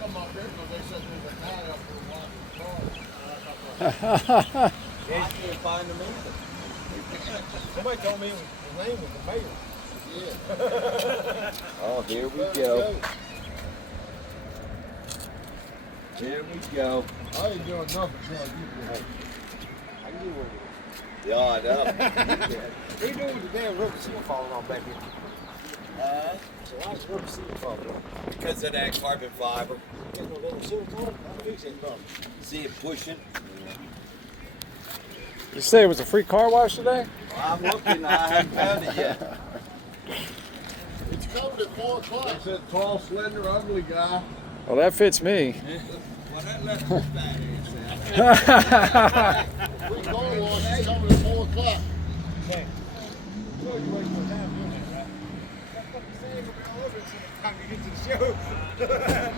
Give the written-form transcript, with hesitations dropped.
come up here because they said there's a guy up there watching cars. I can't find him either. Somebody told me his name was the mayor. Yeah. Oh, here we go. Here we go. I ain't doing nothing until I get there. I knew where it was. Yeah, I know. What are you doing with the damn rubber seal falling off back here? So why is rubber seal falling off? Because of that carbon fiber. Got no little silicone? I'll fix that problem. See it pushing? You say it was a free car wash today? I'm looking, I haven't found it yet. It's coming at 4 o'clock. It's that tall, slender, ugly guy. Well, that fits me. Well, that left his fat ass out. Free car wash is coming at 4 o'clock. Okay. So you waste your time doing that, right? That fucking sand will be all over it by the time you get to the show.